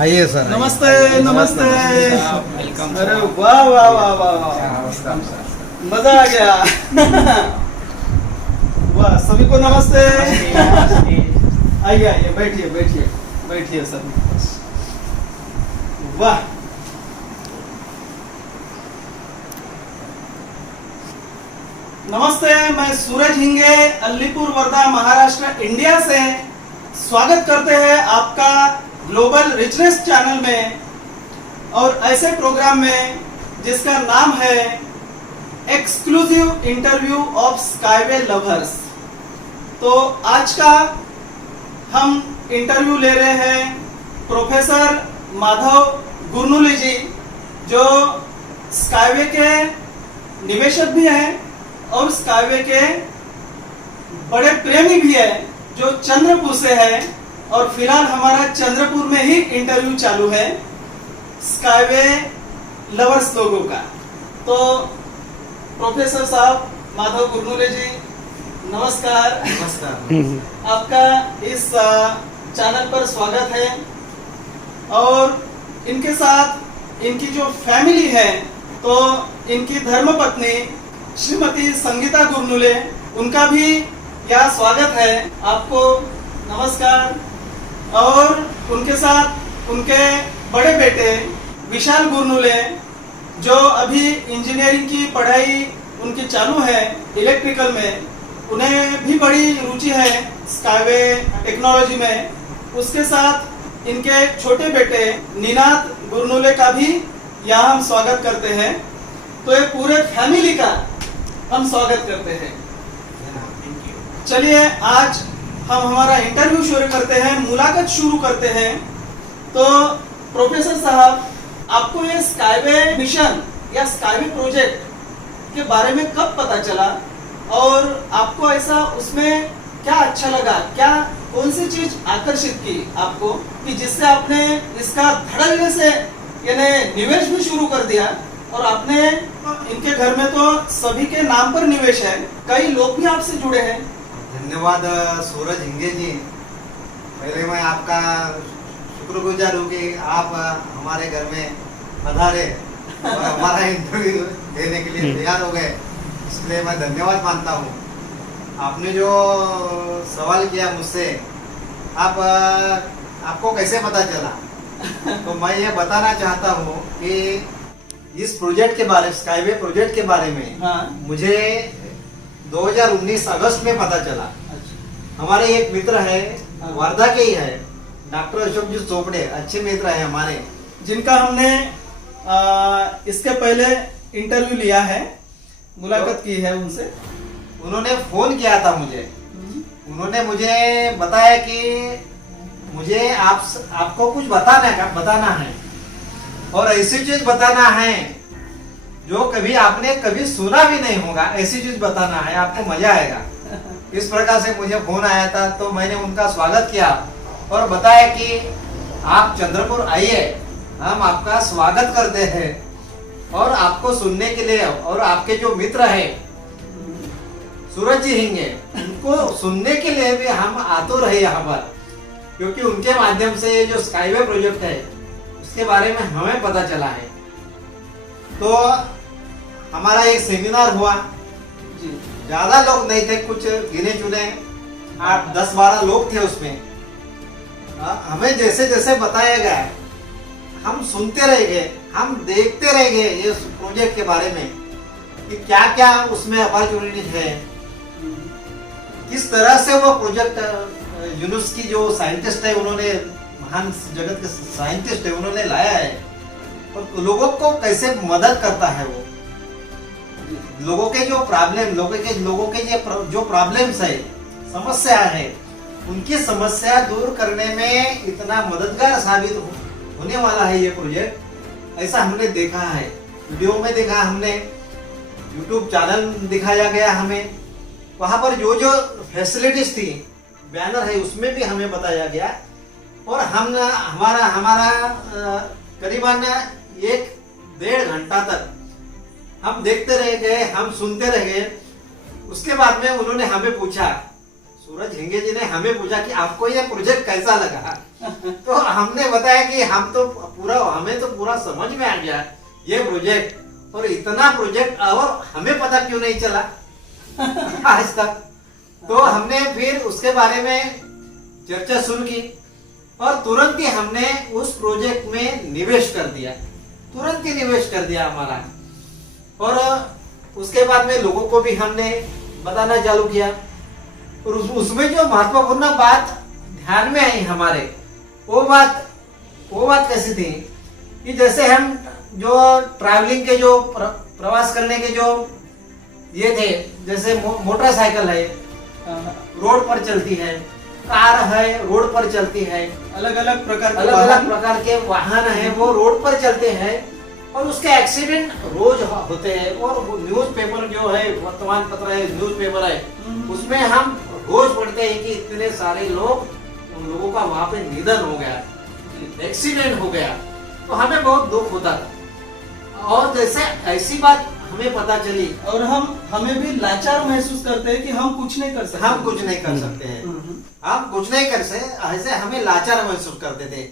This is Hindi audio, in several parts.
आइए सर। नमस्ते नमस्ते। अरे वाह वाह वाह वाह, मजा आ गया। वाह, सभी को नमस्ते। आइए आइए, बैठिए बैठिए बैठिए सर। वाह, नमस्ते। मैं सूरज हिंगे, अलीपुर वर्धा, महाराष्ट्र, इंडिया से स्वागत करते हैं आपका ग्लोबल रिचनेस चैनल में और ऐसे प्रोग्राम में जिसका नाम है exclusive interview of skyway lovers. तो आज का हम इंटरव्यू ले रहे हैं प्रोफेसर माधव गुरनुले जी, जो स्काईवे के निवेशक भी हैं और स्काईवे के बड़े प्रेमी भी है, जो चंद्रपुर से है। और फिलहाल हमारा चंद्रपुर में ही इंटरव्यू चालू है स्काईवे लवर्स लोगों का। तो प्रोफेसर साहब माधव गुरनुले जी, नमस्कार। नमस्कार। आपका इस चैनल पर स्वागत है। और इनके साथ इनकी जो फैमिली है, तो इनकी धर्मपत्नी श्रीमती संगीता गुरनुले, उनका भी यहाँ स्वागत है। आपको नमस्कार। और उनके साथ उनके बड़े बेटे विशाल गुरनुले, जो अभी इंजीनियरिंग की पढ़ाई उनकी चालू है इलेक्ट्रिकल में, उन्हें भी बड़ी रुचि है स्काईवे टेक्नोलॉजी में। उसके साथ इनके छोटे बेटे निनाद गुरनुले का भी यहाँ हम स्वागत करते हैं। तो ये पूरे फैमिली का हम स्वागत करते हैं। चलिए आज हम हमारा इंटरव्यू शुरू करते हैं, मुलाकात शुरू करते हैं। तो प्रोफेसर साहब, आपको ये स्काईवे मिशन या स्काईवे प्रोजेक्ट के बारे में कब पता चला और आपको ऐसा उसमें क्या अच्छा लगा, क्या कौन सी चीज आकर्षित की आपको कि जिससे आपने इसका धड़ल्ले से यानी निवेश भी शुरू कर दिया? और आपने इनके घर में तो सभी के नाम पर निवेश है, कई लोग भी आपसे जुड़े हैं। धन्यवाद सूरज हिंगे जी। पहले मैं आपका शुक्रगुजार हूँ कि आप हमारे घर में पधारे और हमारा इंटरव्यू देने के लिए तैयार हो गए, इसलिए मैं धन्यवाद मानता हूँ। आपने जो सवाल किया मुझसे, आपको कैसे पता चला, तो मैं ये बताना चाहता हूँ कि इस प्रोजेक्ट के बारे, स्काईवे प्रोजेक्ट के बारे में मुझे 2019 अगस्त में पता चला। हमारे एक मित्र है, वर्धा के ही है, डॉक्टर अशोक जी चोपड़े, अच्छे मित्र है हमारे, जिनका हमने इसके पहले इंटरव्यू लिया है, मुलाकात की है उनसे। उन्होंने फोन किया था मुझे। उन्होंने मुझे बताया कि मुझे आपको कुछ बताना है और ऐसी चीज बताना है जो आपने कभी सुना भी नहीं होगा, ऐसी चीज बताना है, आपको मजा आएगा। इस प्रकार से मुझे फोन आया था, तो मैंने उनका स्वागत किया और बताया कि आप चंद्रपुर आइए, हम आपका स्वागत करते हैं और आपको सुनने के लिए, और आपके जो मित्र है सूरज जी हिंगे, उनको सुनने के लिए भी हम आतुर है यहाँ पर, क्योंकि उनके माध्यम से ये जो स्काईवे प्रोजेक्ट है उसके बारे में हमें पता चला है। तो हमारा एक सेमिनार हुआ, ज्यादा लोग नहीं थे, कुछ गिने चुने 8-10-12 लोग थे उसमें। हमें जैसे जैसे बताया गया, हम सुनते रह गए, हम देखते रह गए ये प्रोजेक्ट के बारे में कि क्या क्या उसमें अपॉर्चुनिटी है, किस तरह से वो प्रोजेक्ट यूनिवर्सिटी की जो साइंटिस्ट है, उन्होंने महान जगत के साइंटिस्ट है, उन्होंने लाया है, और लोगों को कैसे मदद करता है। वो लोगों के जो प्रॉब्लम, लोगों के जो प्रॉब्लम्स है, समस्या है, उनकी समस्या दूर करने में इतना मददगार साबित होने वाला है ये प्रोजेक्ट, ऐसा हमने देखा है। वीडियो में देखा हमने, यूट्यूब चैनल दिखाया गया हमें, वहां पर जो जो फैसिलिटीज थी, बैनर है उसमें भी हमें बताया गया। और हमारा करीबन 1-1.5 घंटा तक हम देखते रह गए, हम सुनते रह गए। उसके बाद में उन्होंने हमें पूछा, सूरज हिंगे जी ने हमें पूछा कि आपको ये प्रोजेक्ट कैसा लगा। तो हमने बताया कि हमें तो पूरा समझ में आ गया ये प्रोजेक्ट, और इतना प्रोजेक्ट और हमें पता क्यों नहीं चला आज तक। तो हमने फिर उसके बारे में चर्चा शुरू की और तुरंत ही हमने उस प्रोजेक्ट में निवेश कर दिया, तुरंत ही निवेश कर दिया हमारा। और उसके बाद में लोगों को भी हमने बताना चालू किया। और उसमें जो महत्वपूर्ण बात ध्यान में आई हमारे, वो बात कैसी थी कि जैसे हम जो ट्रैवलिंग के जो प्रवास करने के जो ये थे, जैसे मोटरसाइकिल है रोड पर चलती है, कार है रोड पर चलती है, अलग अलग प्रकार के वाहन है वो रोड पर चलते हैं, और उसके एक्सीडेंट रोज होते हैं। और न्यूज़पेपर जो है, वर्तमान पत्र है, न्यूज़पेपर है, उसमें हम रोज पढ़ते हैं कि इतने सारे उन लोगों का वहां पे निधन हो गया, एक्सीडेंट हो गया। तो हमें बहुत दुख होता था। और जैसे ऐसी बात हमें पता चली, और हमें भी लाचार महसूस करते हैं कि हम कुछ नहीं कर सकते, हम कुछ नहीं कर सकते हैं, हम कुछ नहीं कर सकते, ऐसे हमें लाचार महसूस करते थे।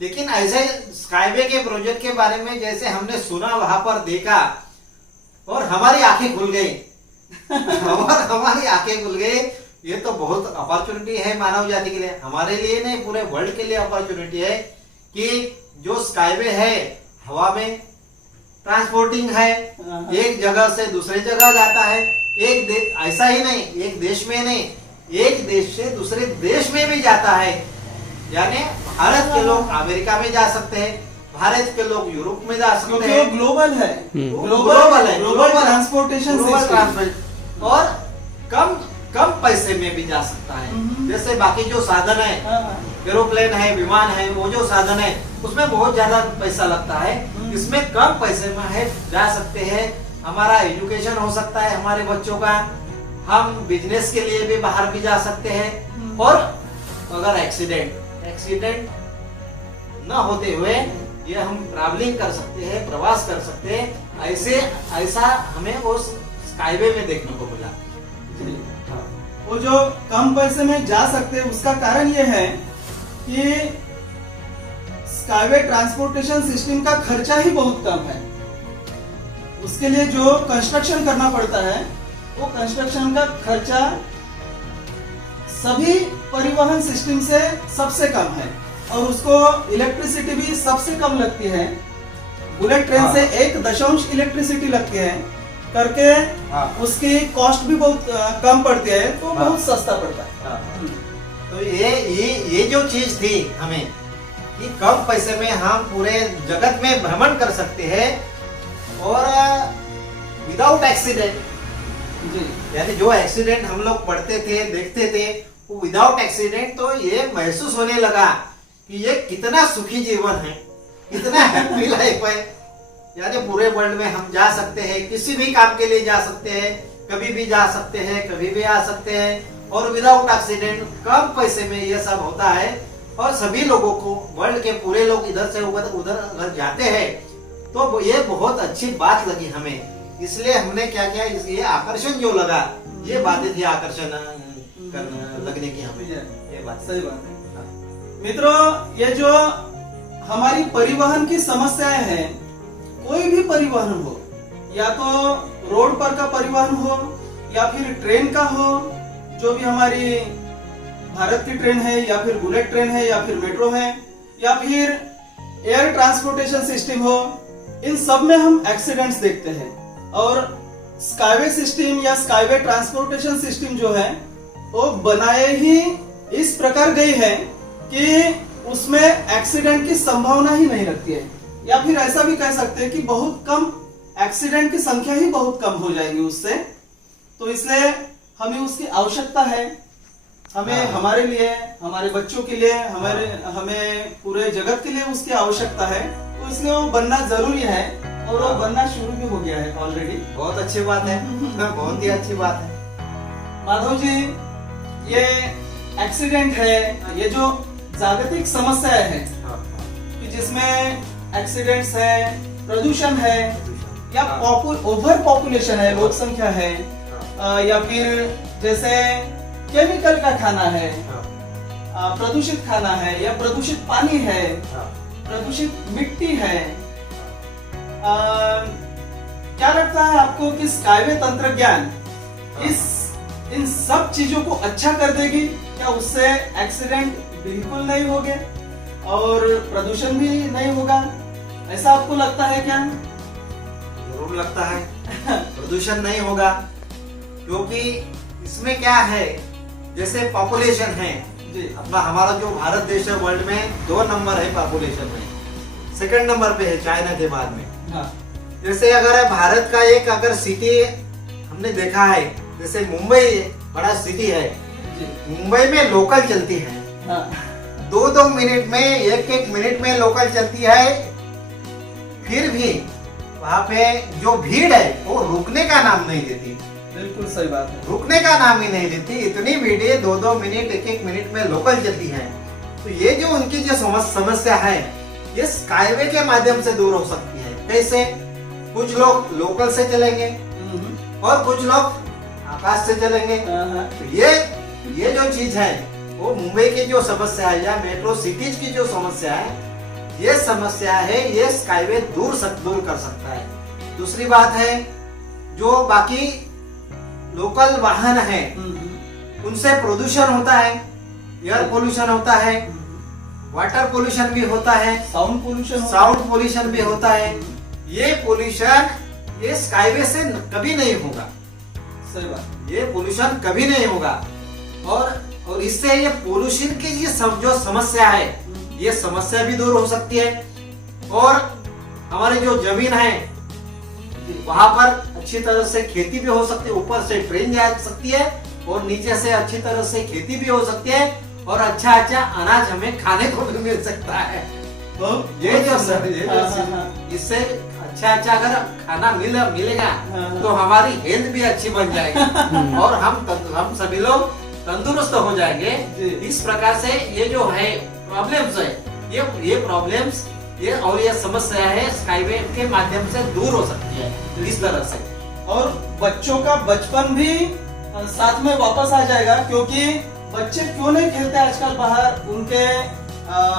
लेकिन ऐसे स्काईवे के प्रोजेक्ट के बारे में जैसे हमने सुना, वहां पर देखा, और हमारी आंखें खुल गई हमारी आंखें खुल गई। ये तो बहुत अपॉर्चुनिटी है मानव जाति के लिए, हमारे लिए नहीं पूरे वर्ल्ड के लिए अपॉर्चुनिटी है कि जो स्काईवे है हवा में ट्रांसपोर्टिंग है, एक जगह से दूसरी जगह जाता है। ऐसा ही नहीं, एक देश में नहीं, एक देश से दूसरे देश में भी जाता है। यानी भारत के लोग अमेरिका में जा सकते हैं, भारत के लोग यूरोप में जा सकते हैं। ग्लोबल है, ग्लोबल ट्रांसपोर्टेशन सिस्टम, और कम पैसे में भी जा सकता है। जैसे बाकी जो साधन है, एरोप्लेन है, विमान है, वो जो साधन है उसमें बहुत ज्यादा पैसा लगता है, इसमें कम पैसे में है जा सकते हैं। हमारा एजुकेशन हो सकता है हमारे बच्चों का, हम बिजनेस के लिए भी बाहर भी जा सकते हैं। और अगर एक्सीडेंट न होते हुए ये हम ट्रैवलिंग कर सकते हैं, प्रवास कर सकते हैं। ऐसा हमें उस स्काईवे में देखने को मिला। वो जो कम पैसे में जा सकते हैं उसका कारण ये है कि स्काईवे ट्रांसपोर्टेशन सिस्टम का खर्चा ही बहुत कम है। उसके लिए जो कंस्ट्रक्शन करना पड़ता है, वो कंस्ट्रक्शन का खर्चा सभी परिवहन सिस्टम से सबसे कम है, और उसको इलेक्ट्रिसिटी भी सबसे कम लगती है। बुलेट ट्रेन से 1 इलेक्ट्रिसिटी लगती है करके, उसकी कॉस्ट भी बहुत कम पड़ती है, तो बहुत सस्ता पड़ता है। तो ये जो चीज थी हमें कि कम पैसे में हम पूरे जगत में भ्रमण कर सकते हैं और विदाउट एक्सीडेंट, यानी जो एक्सीडेंट हम लोग पढ़ते थे, देखते थे, वो विदाउट एक्सीडेंट। तो ये महसूस होने लगा कि ये कितना सुखी जीवन है, कितना हैप्पी लाइफ है। यानी पूरे वर्ल्ड में हम जा सकते हैं, किसी भी काम के लिए जा सकते हैं, कभी भी जा सकते हैं, कभी भी आ सकते हैं, और विदाउट एक्सीडेंट कम पैसे में ये सब होता है। और सभी लोगों को, वर्ल्ड के पूरे लोग इधर से उधर अगर जाते हैं तो ये बहुत अच्छी बात लगी हमें। इसलिए हमने क्या किया, ये आकर्षण जो लगा, ये बातें थी आकर्षण लगने की हमें। ये बात सही बात है। मित्रों, ये जो हमारी परिवहन की समस्याएं हैं, कोई भी परिवहन हो, या तो रोड पर का परिवहन हो या फिर ट्रेन का हो, जो भी हमारी भारत की ट्रेन है, या फिर बुलेट ट्रेन है, या फिर मेट्रो है, या फिर एयर ट्रांसपोर्टेशन सिस्टम हो, इन सब में हम एक्सीडेंट्स देखते हैं। और स्काईवे सिस्टम या स्काईवे ट्रांसपोर्टेशन सिस्टम जो है वो बनाए ही इस प्रकार गई है कि उसमें एक्सीडेंट की संभावना ही नहीं रहती है, या फिर ऐसा भी कह सकते हैं कि बहुत कम एक्सीडेंट की संख्या ही बहुत कम हो जाएगी उससे। तो इसलिए हमें उसकी आवश्यकता है, हमें हमारे लिए, हमारे बच्चों के लिए, हमें पूरे जगत के लिए उसकी आवश्यकता है। तो इसलिए वो बनना जरूरी है, और वो बनना शुरू भी हो गया है ऑलरेडी। बहुत अच्छी बात है, बहुत ही अच्छी बात है। माधव जी, ये एक्सीडेंट है, ये जो जागतिक समस्या है कि जिसमें एक्सीडेंट्स है, प्रदूषण है, या ओवर पॉपुलेशन है, लोक संख्या है, या फिर जैसे केमिकल का खाना है, हाँ, प्रदूषित खाना है, या प्रदूषित पानी है, हाँ, प्रदूषित मिट्टी है, क्या लगता है आपको कि स्काईवे तंत्रज्ञान इन सब चीजों को अच्छा कर देगी? क्या उससे एक्सीडेंट बिल्कुल नहीं होंगे और प्रदूषण भी नहीं होगा? ऐसा आपको लगता है क्या? जरूर लगता है प्रदूषण नहीं होगा, क्योंकि इसमें क्या है, जैसे पॉपुलेशन है जी, अपना, हमारा जो भारत देश है वर्ल्ड में 2 नंबर है पॉपुलेशन में, सेकंड नंबर पे है चाइना के बाद में। हाँ, जैसे अगर भारत का एक अगर सिटी हमने देखा है, जैसे मुंबई बड़ा सिटी है, जी, मुंबई में लोकल चलती है, हाँ, 2-2 मिनट में, 1-1 मिनट में लोकल चलती है, फिर भी वहाँ पे जो भीड़ है वो रुकने का नाम नहीं देती, बिल्कुल सही बात है। रुकने का नाम ही नहीं देती। इतनी भीड़ है, 2-2 मिनट, 1-1 मिनट में लोकल चलती है। तो ये जो उनकी जो समस्या है, ये स्काईवे के माध्यम से दूर हो सकती है। कैसे? कुछ लोग लोकल से चलेंगे और कुछ लोग आकाश से चलेंगे। हाँ, तो ये जो चीज है, वो मुंबई की जो समस्या है या मेट्रो सिटीज की जो समस्या है, ये समस्या है, ये स्काईवे दूर कर सकता है। दूसरी बात है, जो बाकी लोकल वाहन है उनसे प्रदूषण होता है, एयर पोल्यूशन होता है, वाटर पोल्यूशन भी होता है, साउंड पोल्यूशन भी होता है। ये पोल्यूशन ये स्काईवे से कभी नहीं होगा, सही बात। ये पोल्यूशन कभी नहीं होगा। और इससे ये पोल्यूशन की ये जो समस्या है, ये समस्या भी दूर हो सकती है। और हमारी जो जमीन है वहां पर अच्छी तरह से खेती भी हो सकती है, ऊपर से ट्रेन जा सकती है और नीचे से अच्छी तरह से खेती भी हो सकती है, और अच्छा अनाज हमें खाने को भी मिल सकता है। तो ये जो इससे अच्छा अगर खाना मिलेगा तो हमारी हेल्थ भी अच्छी बन जाएगी और हम सभी लोग तंदुरुस्त हो जाएंगे। इस प्रकार से ये जो है प्रॉब्लम्स है, ये प्रॉब्लम्स ये समस्या है स्काईवे के माध्यम से दूर हो सकती है इस तरह से। और बच्चों का बचपन भी साथ में वापस आ जाएगा, क्योंकि बच्चे क्यों नहीं खेलते आजकल बाहर? उनके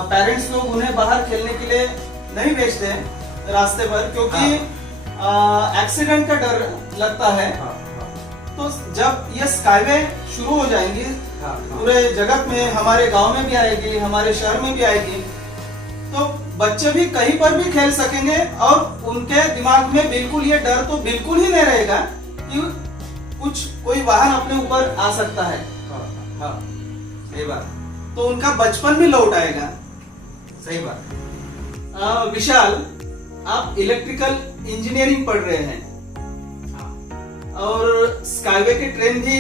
पेरेंट्स लोग उन्हें बाहर खेलने के लिए नहीं भेजते रास्ते पर, क्योंकि एक्सीडेंट का डर लगता है। तो जब ये स्काईवे शुरू हो जाएंगी पूरे जगत में, हमारे गांव में भी आएगी, हमारे शहर में भी आएगी, तो बच्चे भी कहीं पर भी खेल सकेंगे और उनके दिमाग में बिल्कुल ये डर तो बिल्कुल ही नहीं रहेगा कि कोई वाहन अपने ऊपर आ सकता है। सही बात। तो उनका बचपन भी लौट आएगा। सही बात। विशाल, आप इलेक्ट्रिकल इंजीनियरिंग पढ़ रहे हैं और स्काईवे की ट्रेन भी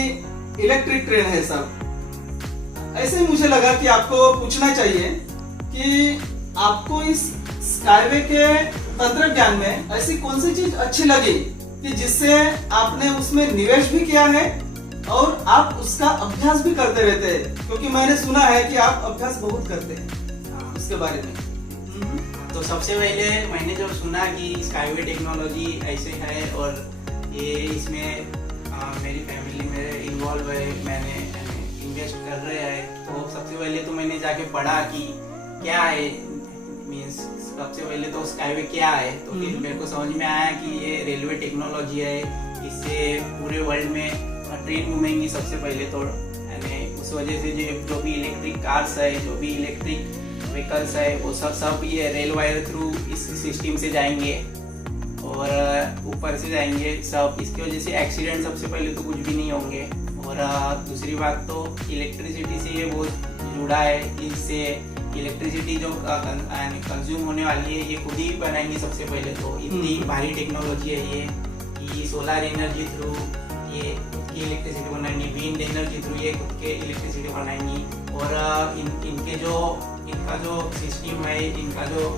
इलेक्ट्रिक ट्रेन है सब। ऐसे ही मुझे लगा कि आपको पूछना चाहिए कि आपको इस स्काईवे के तंत्रज्ञान में ऐसी कौन सी चीज अच्छी लगी कि जिससे आपने उसमें निवेश भी किया है और आप उसका अभ्यास भी करते रहते हैं, क्योंकि मैंने सुना है कि आप अभ्यास बहुत करते हैं उसके बारे में। तो सबसे पहले मैंने जब सुना कि स्काईवे टेक्नोलॉजी ऐसे है और ये इसमें मेरी फैमिली मेरे इन्वॉल्व है, मैंने इन्वेस्ट कर रहे हैं, तो सबसे पहले तो मैंने जाके पढ़ा कि क्या है, मीन्स सबसे पहले तो स्काईवे क्या है। तो फिर मेरे को समझ में आया कि ये रेलवे टेक्नोलॉजी है, इससे पूरे वर्ल्ड में ट्रेन घूमेंगी सबसे पहले तो, यानी उस वजह से जो भी इलेक्ट्रिक कार्स है, जो भी इलेक्ट्रिक व्हीकल्स है, वो सब ये रेल वायर थ्रू इस सिस्टम से जाएंगे और ऊपर से जाएंगे सब। इसकी वजह से एक्सीडेंट सबसे पहले तो कुछ भी नहीं होंगे। और दूसरी बात तो इलेक्ट्रिसिटी से ये बहुत जुड़ा है, इससे इलेक्ट्रिसिटी जो कंज्यूम होने वाली है ये खुद ही बनाएंगे सबसे पहले तो। इतनी भारी टेक्नोलॉजी है ये कि सोलर एनर्जी थ्रू ये खुद की इलेक्ट्रिसिटी बनाएंगी, विंड एनर्जी थ्रू ये खुद के इलेक्ट्रिसिटी बनाएंगी। और इनका जो सिस्टम है, इनका जो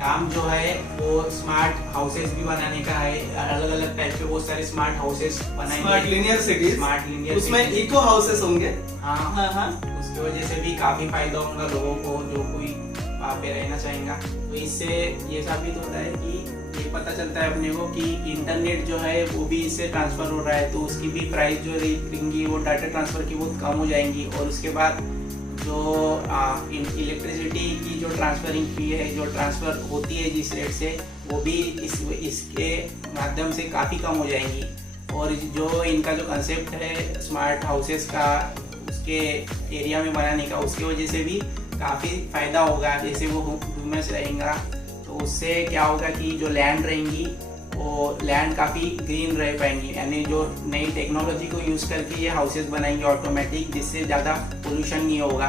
काम जो है वो स्मार्ट हाउसेस भी बनाने का है। अलग अलग टाइप के बहुत सारे स्मार्ट हाउसेस बनाएंगे, स्मार्ट लिनियर सिटीज, उसमें इको हाउसेस होंगे। हाँ, उसकी वजह से भी काफी फायदा होगा लोगों को, जो कोई पे रहना चाहेगा। तो इससे ये साबित होता है कि ये पता चलता है अपने को कि इंटरनेट जो है वो भी इससे ट्रांसफ़र हो रहा है, तो उसकी भी प्राइस जो रहेंगी वो डाटा ट्रांसफ़र की बहुत कम हो जाएंगी। और उसके बाद जो इलेक्ट्रिसिटी की जो ट्रांसफरिंग फी है, जो ट्रांसफ़र होती है जिस रेट से, वो भी इसके माध्यम से काफ़ी कम हो जाएंगी। और जो इनका जो कंसेप्ट है स्मार्ट हाउसेस का, उसके एरिया में बनाने का, उसकी वजह से भी काफ़ी फ़ायदा होगा। जैसे वो ह्यूमस रहेगा तो उससे क्या होगा कि जो लैंड रहेंगी वो लैंड काफ़ी ग्रीन रह पाएंगी, यानी जो नई टेक्नोलॉजी को यूज़ करके ये हाउसेस बनाएंगे ऑटोमेटिक, जिससे ज़्यादा पोल्यूशन नहीं होगा,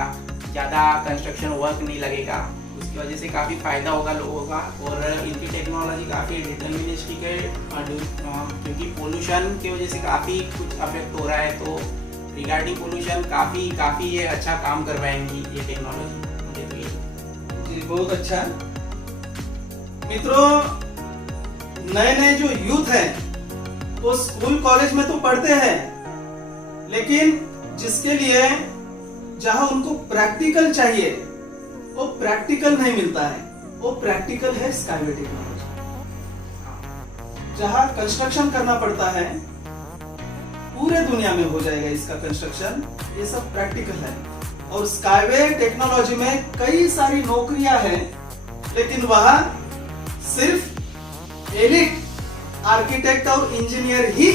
ज़्यादा कंस्ट्रक्शन वर्क नहीं लगेगा। उसकी वजह से काफ़ी फ़ायदा होगा लोगों का। और इनकी टेक्नोलॉजी काफ़ी डिटर्मिनिस्टिक है, क्योंकि पोल्यूशन की वजह से काफ़ी कुछ अफेक्ट हो रहा है। तो रिगार्डिंग पोल्यूशन काफ़ी ये अच्छा काम कर पाएंगी ये टेक्नोलॉजी। मुझे तो ये जी बहुत अच्छा। मित्रों, नए जो यूथ हैं वो स्कूल कॉलेज में तो पढ़ते हैं, लेकिन जिसके लिए जहां उनको प्रैक्टिकल चाहिए वो प्रैक्टिकल नहीं मिलता है। वो प्रैक्टिकल है स्काईवे टेक्नोलॉजी। जहां कंस्ट्रक्शन करना पड़ता है, पूरे दुनिया में हो जाएगा इसका कंस्ट्रक्शन, ये सब प्रैक्टिकल है। और स्काईवे टेक्नोलॉजी में कई सारी नौकरियां हैं, लेकिन वहां सिर्फ एलिट आर्किटेक्ट और इंजीनियर ही,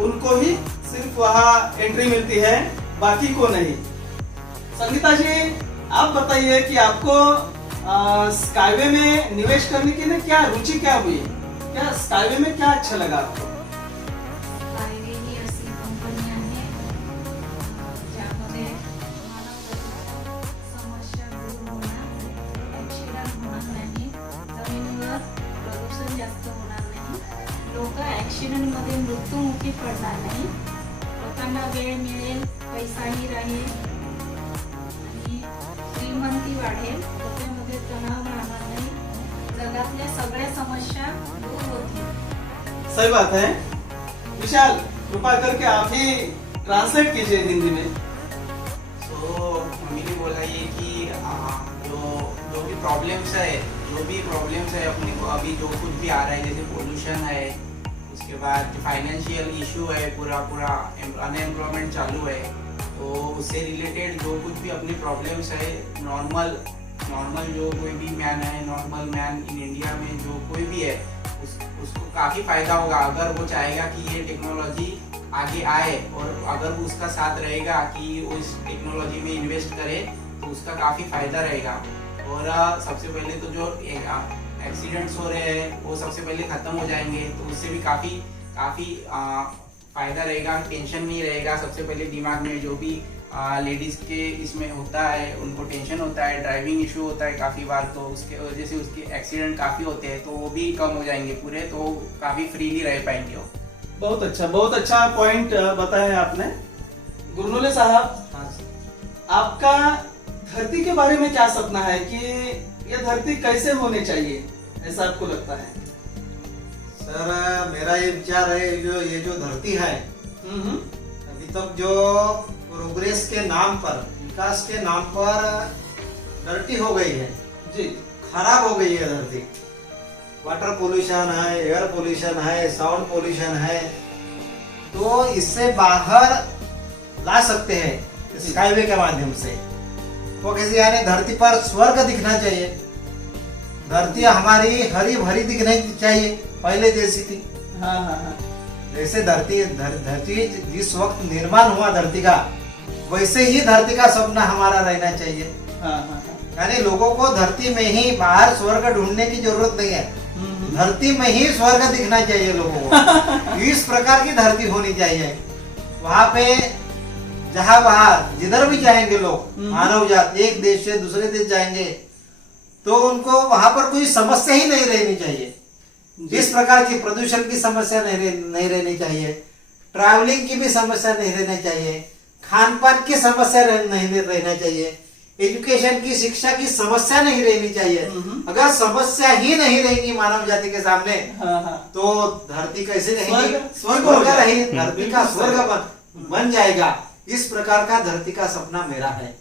उनको ही सिर्फ वहां एंट्री मिलती है, बाकी को नहीं। संगीता जी, आप बताइए कि आपको स्काईवे में निवेश करने की क्या रुचि क्या हुई, क्या स्काईवे में क्या अच्छा लगा आपको? स्काईवे ही अशी कंपनी आहे ज्यामध्ये मानवाच्या समस्या दूर होणार, ऍक्सिडेंट होणार नाही, जमिनीवर प्रदूषण जास्त होणार नाही, लोक ऍक्सिडेंट मध्ये मृत्युमुखी पडणार नाही, लोकांना वेळ मिळेल, पैसाही राहील आणि श्रीमंती वाढेल, त्याच्यामध्ये तणाव राहणार नाही, जगातल्या सगळ्या समस्या दूर होतील। सही बात है। विशाल, कृपा करके आप ही ट्रांसलेट कीजिए हिंदी में। तो मम्मी ने बोला ये कि जो भी प्रॉब्लम्स है अपने को, अभी जो कुछ भी आ रहा है, जैसे पोल्यूशन है, उसके बाद फाइनेंशियल इशू है, पूरा अनएम्प्लॉयमेंट चालू है, तो उससे रिलेटेड जो कुछ भी अपनी प्रॉब्लम्स है, नॉर्मल जो कोई भी मैन है, नॉर्मल मैन इन इंडिया में जो कोई भी है, उसको काफ़ी फ़ायदा होगा अगर वो चाहेगा कि ये टेक्नोलॉजी आगे आए, और अगर वो उसका साथ रहेगा कि वो इस टेक्नोलॉजी में इन्वेस्ट करे, तो उसका काफ़ी फ़ायदा रहेगा। और सबसे पहले तो जो एक्सीडेंट्स हो रहे हैं वो सबसे पहले ख़त्म हो जाएंगे, तो उससे भी काफ़ी फ़ायदा रहेगा, टेंशन नहीं रहेगा। सबसे पहले दिमाग में जो भी लेडीज़ के इसमें होता है, उनको टेंशन होता है, ड्राइविंग इशू होता है काफ़ी बार, तो उसके वजह से उसके एक्सीडेंट काफ़ी होते हैं, तो वो भी कम हो जाएंगे पूरे, तो काफ़ी फ्रीली रह पाएंगे वो। बहुत अच्छा पॉइंट बताया आपने। गुरनुले साहब, आपका धरती के बारे में क्या सपना है कि ये धरती कैसे होनी चाहिए, ऐसा आपको लगता है? सर, मेरा ये विचार है, ये जो धरती है, अभी तक जो प्रोग्रेस के नाम पर, विकास के नाम पर डर्टी हो गई है जी, खराब हो गई है धरती। वाटर पोल्यूशन है, एयर पोल्यूशन है, साउंड पोल्यूशन है, तो इससे बाहर ला सकते हैं स्काईवे के माध्यम से। तो कैसे, यानी धरती पर स्वर्ग दिखना चाहिए, धरती हमारी हरी भरी दिखनी चाहिए, पहले जैसी थी। हाँ। जैसे धरती जिस वक्त निर्माण हुआ धरती का, वैसे ही धरती का सपना हमारा रहना चाहिए। हाँ। यानी लोगों को धरती में ही, बाहर स्वर्ग ढूंढने की जरूरत नहीं है, धरती में ही स्वर्ग दिखना चाहिए लोगों को। इस प्रकार की धरती होनी चाहिए। वहां पे वहां जिधर भी जाएंगे लोग, मानव जात एक देश से दूसरे देश जाएंगे, तो उनको वहां पर कोई समस्या ही नहीं रहनी चाहिए। इस प्रकार की प्रदूषण की समस्या नहीं रहनी चाहिए, ट्रैवलिंग की भी समस्या नहीं रहनी चाहिए, खान पान की समस्या नहीं रहना चाहिए, एजुकेशन की, शिक्षा की समस्या नहीं रहनी चाहिए। अगर समस्या ही नहीं रहेगी मानव जाति के सामने, तो धरती कैसे रहेगी? स्वर्ग रही, धरती का स्वर्ग बन जाएगा। इस प्रकार का धरती का सपना मेरा है।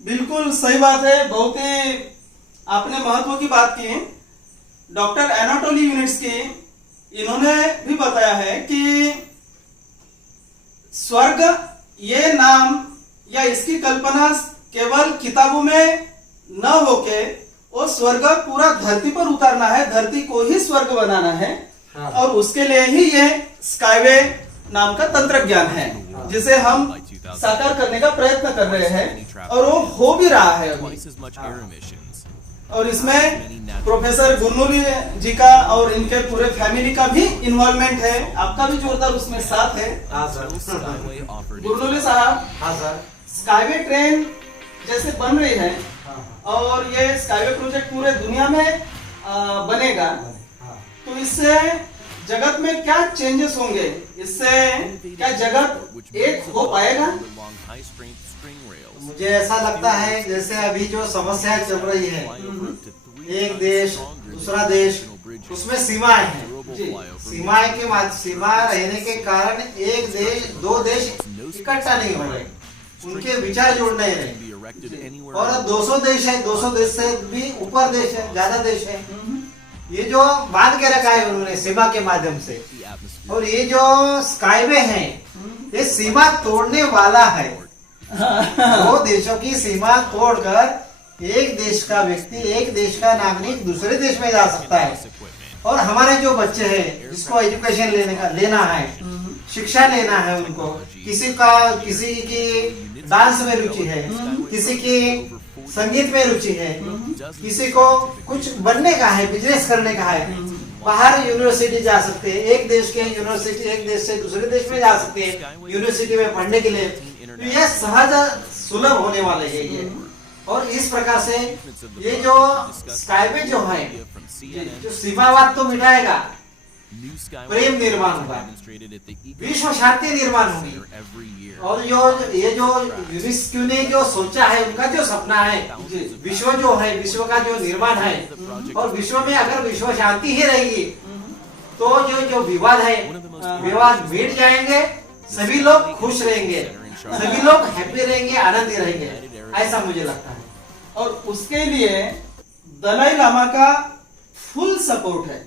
बिल्कुल सही बात है। बहुत ही आपने महत्व की बात की, डॉक्टर एनाटोली यूनिट्स की, इन्होंने भी बताया है कि स्वर्ग ये नाम या इसकी कल्पना केवल किताबों में न होके वो स्वर्ग पूरा धरती पर उतारना है, धरती को ही स्वर्ग बनाना है। हाँ। और उसके लिए ही ये स्काईवे नाम का तंत्र ज्ञान है, जिसे हम साकार करने का प्रयत्न कर रहे हैं और वो हो भी रहा है अभी। और इसमें प्रोफेसर गुरनुली जी का और इनके पूरे फैमिली का भी इन्वॉल्वमेंट है, आपका भी जोरदार उसमें साथ है। हाँ सर। गुरनुली साहब, हाँ सर। स्काईवे ट्रेन जैसे बन रही है हाँ। और ये स्काईवे प्रोजेक्ट पूरे दुनिया में बनेगा, हाँ। तो इससे जगत में क्या चेंजेस होंगे, इससे क्या जगत एक हो पाएगा? मुझे ऐसा लगता है जैसे अभी जो समस्या चल रही है, एक देश दूसरा देश, उसमें सीमाएं हैं। जी। सीमा रहने के कारण एक देश दो देश इकट्ठा नहीं हो रहे, उनके विचार जुड़ नहीं रहे। और 200 देश है, 200 देश से भी ऊपर देश है, ज्यादा देश है। ये जो बांध के रखा है उन्होंने सीमा के माध्यम से, और ये जो स्काईवे है ये सीमा तोड़ने वाला है। दो देशों की सीमा तोड़कर एक देश का व्यक्ति, एक देश का नागरिक दूसरे देश में जा सकता है। और हमारे जो बच्चे हैं जिसको एजुकेशन लेना है, शिक्षा लेना है, उनको किसी की डांस में रुचि है, किसी की संगीत में रुचि है, किसी को कुछ बनने का है, बिजनेस करने का है, बाहर यूनिवर्सिटी जा सकते हैं। एक देश के यूनिवर्सिटी एक देश से दूसरे देश में जा सकते हैं यूनिवर्सिटी में पढ़ने के लिए। तो यह सहज सुलभ होने वाले है ये। और इस प्रकार से ये जो स्काईवे जो है, जो सीमावाद तो मिटाएगा, प्रेम निर्माण होगा, विश्व शांति निर्माण होगी। और ये जो यूनेस्को ने जो सोचा है, उनका जो सपना है, विश्व जो है, विश्व का जो निर्माण है, और विश्व में अगर विश्व शांति ही रहेगी तो जो विवाद है, विवाद मिट जाएंगे, सभी लोग खुश रहेंगे, सभी लोग हैप्पी रहेंगे, आनंदी रहेंगे, ऐसा मुझे लगता है। और उसके लिए दलाई लामा का फुल सपोर्ट है।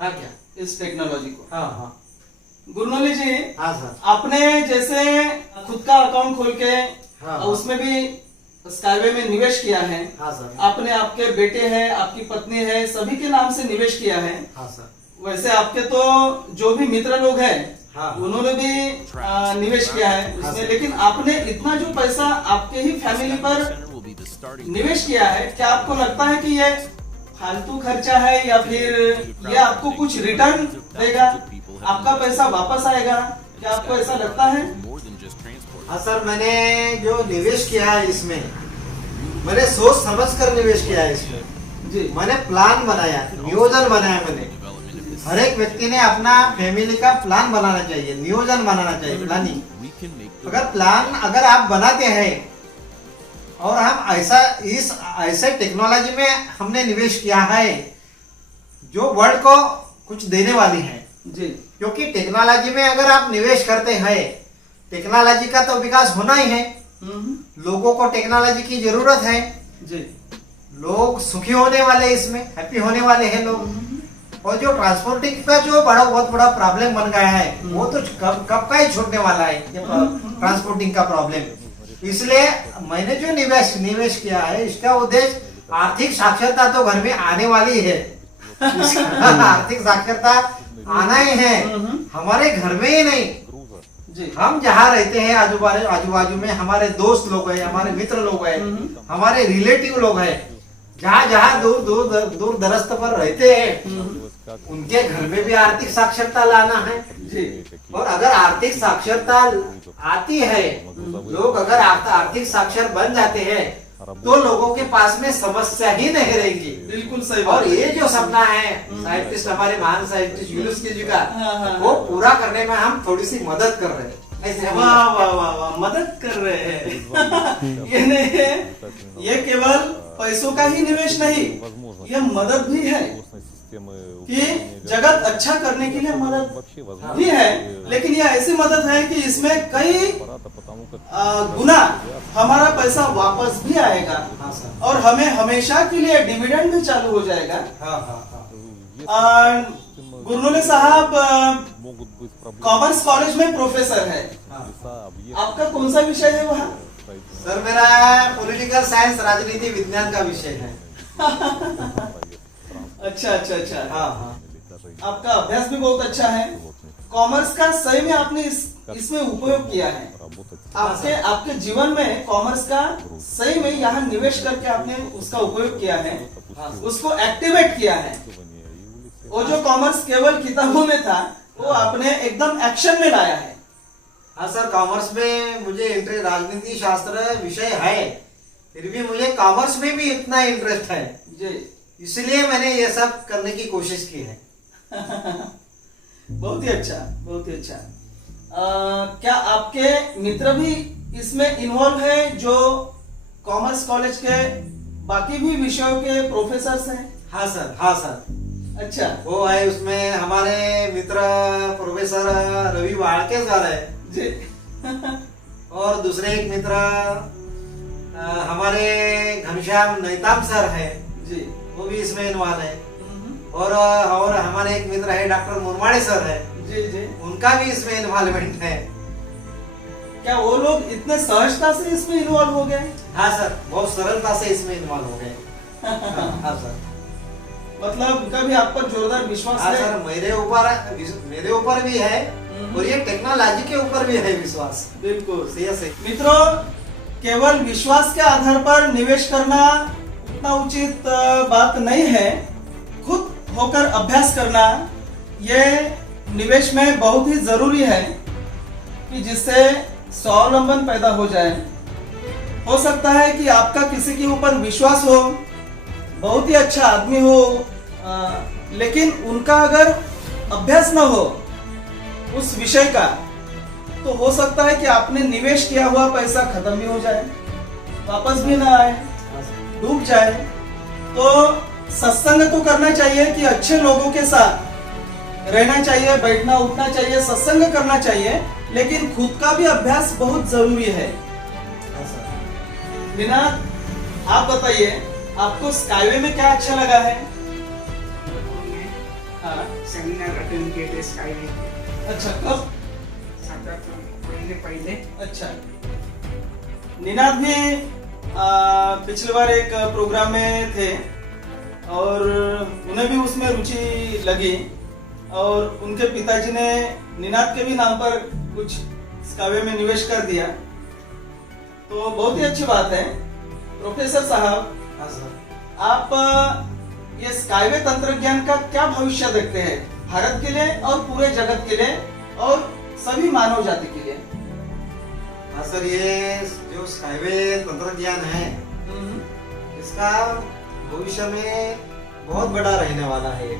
हाँ क्या? इस टेक्नोलॉजी को। हाँ हाँ। गुरनुली जी, हाँ सर। आपने जैसे खुद का अकाउंट खोल के हाँ। उसमें भी स्काईवे में निवेश किया है। हाँ सर। आपने आपके बेटे हैं, आपकी पत्नी है, सभी के नाम से निवेश किया है। हाँ सर। वैसे आपके तो जो भी मित्र लोग हैं, हाँ। उन्होंने भी निवेश किया है हाँ उसमें, सर। लेकिन आपने इतना जो पैसा आपके ही फैमिली पर निवेश किया है, क्या आपको लगता है कि ये फालतू खर्चा है या फिर ये आपको कुछ रिटर्न देगा, आपका पैसा वापस आएगा? क्या आपको ऐसा लगता है? हाँ सर, मैंने जो निवेश किया है इसमें, मैंने सोच समझ कर निवेश किया है इसमें जी। मैंने प्लान बनाया, नियोजन बनाया। मैंने हर एक व्यक्ति ने अपना फैमिली का प्लान बनाना चाहिए, नियोजन बनाना चाहिए, प्लानिंग। अगर आप बनाते हैं और हम ऐसे टेक्नोलॉजी में हमने निवेश किया है जो वर्ल्ड को कुछ देने वाली है जी। क्योंकि टेक्नोलॉजी में अगर आप निवेश करते हैं, टेक्नोलॉजी का तो विकास होना ही है। लोगों को टेक्नोलॉजी की जरूरत है जी। लोग सुखी होने वाले, इसमें हैप्पी होने वाले हैं लोग। और जो ट्रांसपोर्टिंग का जो बहुत बड़ा प्रॉब्लम बन गया है, वो तो कब का ही छूटने वाला है, ट्रांसपोर्टिंग का प्रॉब्लम। इसलिए मैंने जो निवेश किया है, इसका उद्देश्य आर्थिक साक्षरता तो घर में आने वाली है। आर्थिक साक्षरता आना ही है, हमारे घर में ही नहीं जी। हम जहाँ रहते हैं आजू बाजू में हमारे दोस्त लोग हैं, हमारे मित्र लोग हैं, हमारे रिलेटिव लोग हैं, जहाँ दूर दरस्त पर रहते हैं, उनके घर में भी आर्थिक साक्षरता लाना है जी। और अगर आर्थिक साक्षरता आती है, लोग अगर आर्थिक साक्षर बन जाते हैं, तो लोगों के पास में समस्या ही नहीं रहेगी। बिल्कुल सही और बात। ये जो सपना है साइंटिस्ट, हमारे महान साइंटिस्ट यूनुस जी का, वो पूरा करने में हम थोड़ी सी मदद कर रहे हैं। ऐसे हम वाह वाह वाह वाह, मदद कर रहे हैं। ये नहीं है, ये केवल पैसों का ही निवेश नहीं, ये मदद भी है कि जगत अच्छा करने के लिए मदद भी है। लेकिन ये ऐसी मदद है कि इसमें कई गुना हमारा पैसा वापस भी आएगा हाँ सर। और हमें हमेशा के लिए डिविडेंड भी चालू हो जाएगा। हाँ हाँ हाँ। गुरनुले साहब कॉमर्स कॉलेज में प्रोफेसर है, हाँ। आपका कौन सा विषय है वहाँ? सर मेरा पॉलिटिकल साइंस राजनीति विज्ञान का विषय है। अच्छा अच्छा अच्छा। हाँ हाँ। आपका अभ्यास भी बहुत अच्छा है। कॉमर्स का सही में आपने इसमें उपयोग किया है। आपके जीवन में कॉमर्स का सही में यहाँ निवेश करके आपने उसका उपयोग किया है, उसको एक्टिवेट किया है। वो जो कॉमर्स केवल किताबों में था वो आपने एकदम एक्शन में लाया है। हाँ सर, कॉमर्स में मुझे इंटरेस्ट राजनीति शास्त्र विषय है, फिर भी मुझे कॉमर्स में भी इतना इंटरेस्ट है जी, इसलिए मैंने ये सब करने की कोशिश की है। बहुत ही अच्छा, बहुत ही अच्छा। क्या आपके मित्र भी इसमें इन्वॉल्व है जो कॉमर्स कॉलेज के बाकी भी विषयों के प्रोफेसर हैं? हाँ सर, हाँ सर। अच्छा, वो है उसमें हमारे मित्र प्रोफेसर रवि वाड़के सर है जी। और दूसरे एक मित्र हमारे घनश्याम नैताम सर है जी, वो भी इसमें इन्वॉल्व है। और हमारे एक मित्र है डॉक्टर मुरमाड़े सर है जी जी। उनका उनका भी इसमें इन्वॉल्वमेंट है। क्या वो लोग इतने सहजता से इसमें इन्वॉल्व हो गए? हाँ सर, बहुत सरलता से इसमें इन्वॉल्व हो गए। हाँ सर। मतलब कभी आप पर जोरदार विश्वास हाँ है? सर, मेरे ऊपर भी है और ये टेक्नोलॉजी के ऊपर भी है विश्वास। बिल्कुल सही। मित्रों, केवल विश्वास के आधार पर निवेश करना उतना उचित बात नहीं है। खुद होकर अभ्यास करना ये निवेश में बहुत ही जरूरी है कि जिससे स्वावलंबन पैदा हो जाए। हो सकता है कि आपका किसी के ऊपर विश्वास हो, बहुत ही अच्छा आदमी हो, लेकिन उनका अगर अभ्यास न हो उस विषय का, तो हो सकता है कि आपने निवेश किया हुआ पैसा खत्म भी हो जाए, वापस भी ना आए, डूब जाए। तो सत्संग तो करना चाहिए कि अच्छे लोगों के साथ रहना चाहिए, बैठना उठना चाहिए, सत्संग करना चाहिए, लेकिन खुद का भी अभ्यास बहुत जरूरी है। बिना आप बताइए, आपको स्काईवे में क्या अच्छा लगा है? हाँ, सेमिनार अटेंड किए थे स्काईवे। अच्छा, कब? 7 महीने पहले। अच्छा, निनाद भी पिछले बार एक प्रोग्राम में थे और उन्हें भी उसमें रुचि लगी और उनके पिताजी ने निनाद के भी नाम पर कुछ स्काईवे में निवेश कर दिया, तो बहुत ही अच्छी बात है। प्रोफेसर साहब, हाँ सर। आप ये स्काईवे तंत्रज्ञान का क्या भविष्य देखते हैं भारत के लिए और पूरे जगत के लिए और सभी मानव जाति के लिए? हाँ सर, ये जो स्काईवे तंत्रज्ञान है इसका भविष्य में बहुत बड़ा रहने वाला है,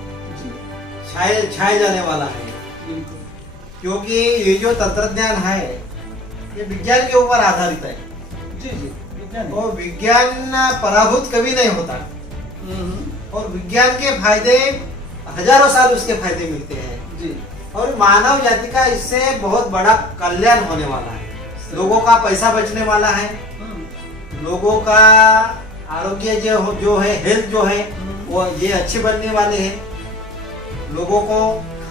छाए जाने वाला है, क्योंकि ये जो तंत्रज्ञान है ये विज्ञान के ऊपर आधारित है। जी जी, विज्ञान। और विज्ञान पराभूत कभी नहीं होता और विज्ञान के फायदे हजारों साल उसके फायदे मिलते हैं जी। और मानव जाति का इससे बहुत बड़ा कल्याण होने वाला है। लोगों का पैसा बचने वाला है, लोगों का आरोग्य जो है, हेल्थ जो है वो ये अच्छे बनने वाले हैं, लोगों को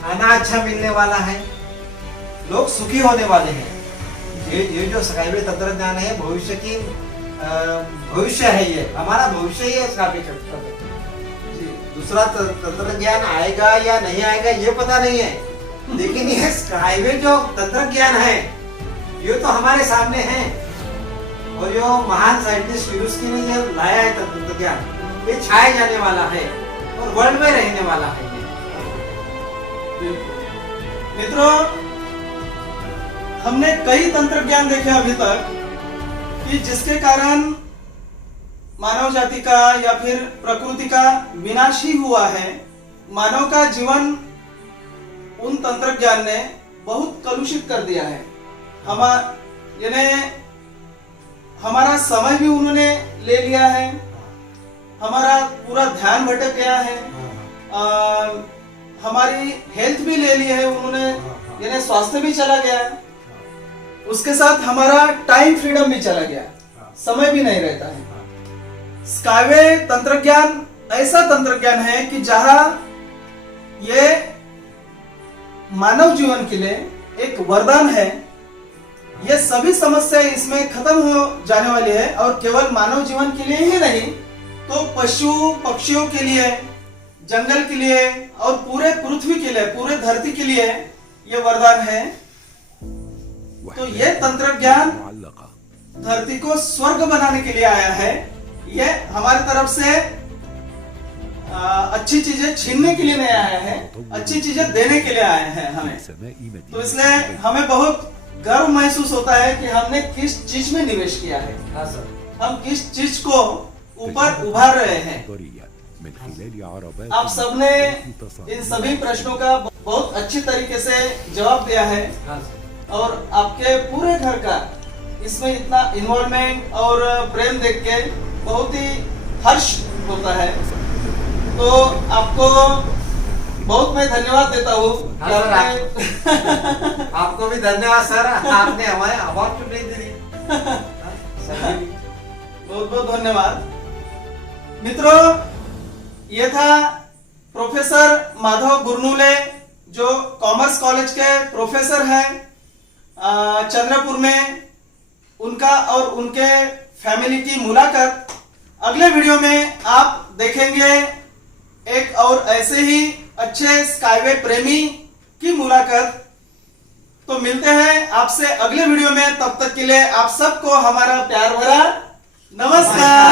खाना अच्छा मिलने वाला है, लोग सुखी होने वाले हैं। ये जो स्काईवे तंत्रज्ञान है भविष्य है, ये हमारा भविष्य ही है। स्काईवे दूसरा तंत्रज्ञान आएगा या नहीं आएगा ये पता नहीं है, लेकिन ये स्काईवे जो तंत्रज्ञान है ये तो हमारे सामने है और जो महान साइंटिस्ट विरुस्की ने ये लाया है तंत्रज्ञान, ये छाए जाने वाला है और वर्ल्ड में रहने वाला है। मित्रों, हमने कई तंत्रज्ञान देखे अभी तक कि जिसके कारण मानव जाति का या फिर प्रकृति का विनाश ही हुआ है। मानव का जीवन उन तंत्रज्ञान ने बहुत कलुषित कर दिया है। हमारा समय भी उन्होंने ले लिया है, हमारा पूरा ध्यान भटक गया है, हमारी हेल्थ भी ले ली है उन्होंने, यानी स्वास्थ्य भी चला गया, उसके साथ हमारा टाइम फ्रीडम भी चला गया। समय भी नहीं रहता है। स्काईवे तंत्रज्ञान ऐसा तंत्रज्ञान है कि जहां ये मानव जीवन के लिए एक वरदान है। ये सभी समस्याएं इसमें खत्म हो जाने वाली है और केवल मानव जीवन के लिए ही नहीं तो पशु पक्षियों के लिए, जंगल के लिए और पूरे पृथ्वी के लिए, पूरे धरती के लिए ये वरदान है। तो ये तंत्रज्ञान धरती को स्वर्ग बनाने के लिए आया है। ये हमारी तरफ से अच्छी चीजें छीनने के लिए नहीं आया है, अच्छी चीजें देने के लिए आए हैं हमें। तो इसलिए हमें बहुत गर्व महसूस होता है कि हमने किस चीज में निवेश किया है, हाँ सर। हम किस चीज को ऊपर उभार रहे हैं। आप सबने इन सभी प्रश्नों का बहुत अच्छी तरीके से जवाब दिया है हाँ सर। और आपके पूरे घर का इसमें इतना इन्वॉल्वमेंट और प्रेम देख के बहुत ही हर्ष होता है। तो आपको बहुत मैं धन्यवाद देता हूँ। हाँ सर, आपको भी धन्यवाद सर, आपने हमारे अवार्ड क्यों नहीं दी? बहुत बहुत धन्यवाद मित्रों। ये था प्रोफेसर माधव गुरनुले जो कॉमर्स कॉलेज के प्रोफेसर हैं चंद्रपुर में। उनका और उनके फैमिली की मुलाकात अगले वीडियो में आप देखेंगे। एक और ऐसे ही अच्छे स्काईवे प्रेमी की मुलाकात। तो मिलते हैं आपसे अगले वीडियो में, तब तक के लिए आप सबको हमारा प्यार भरा नमस्कार।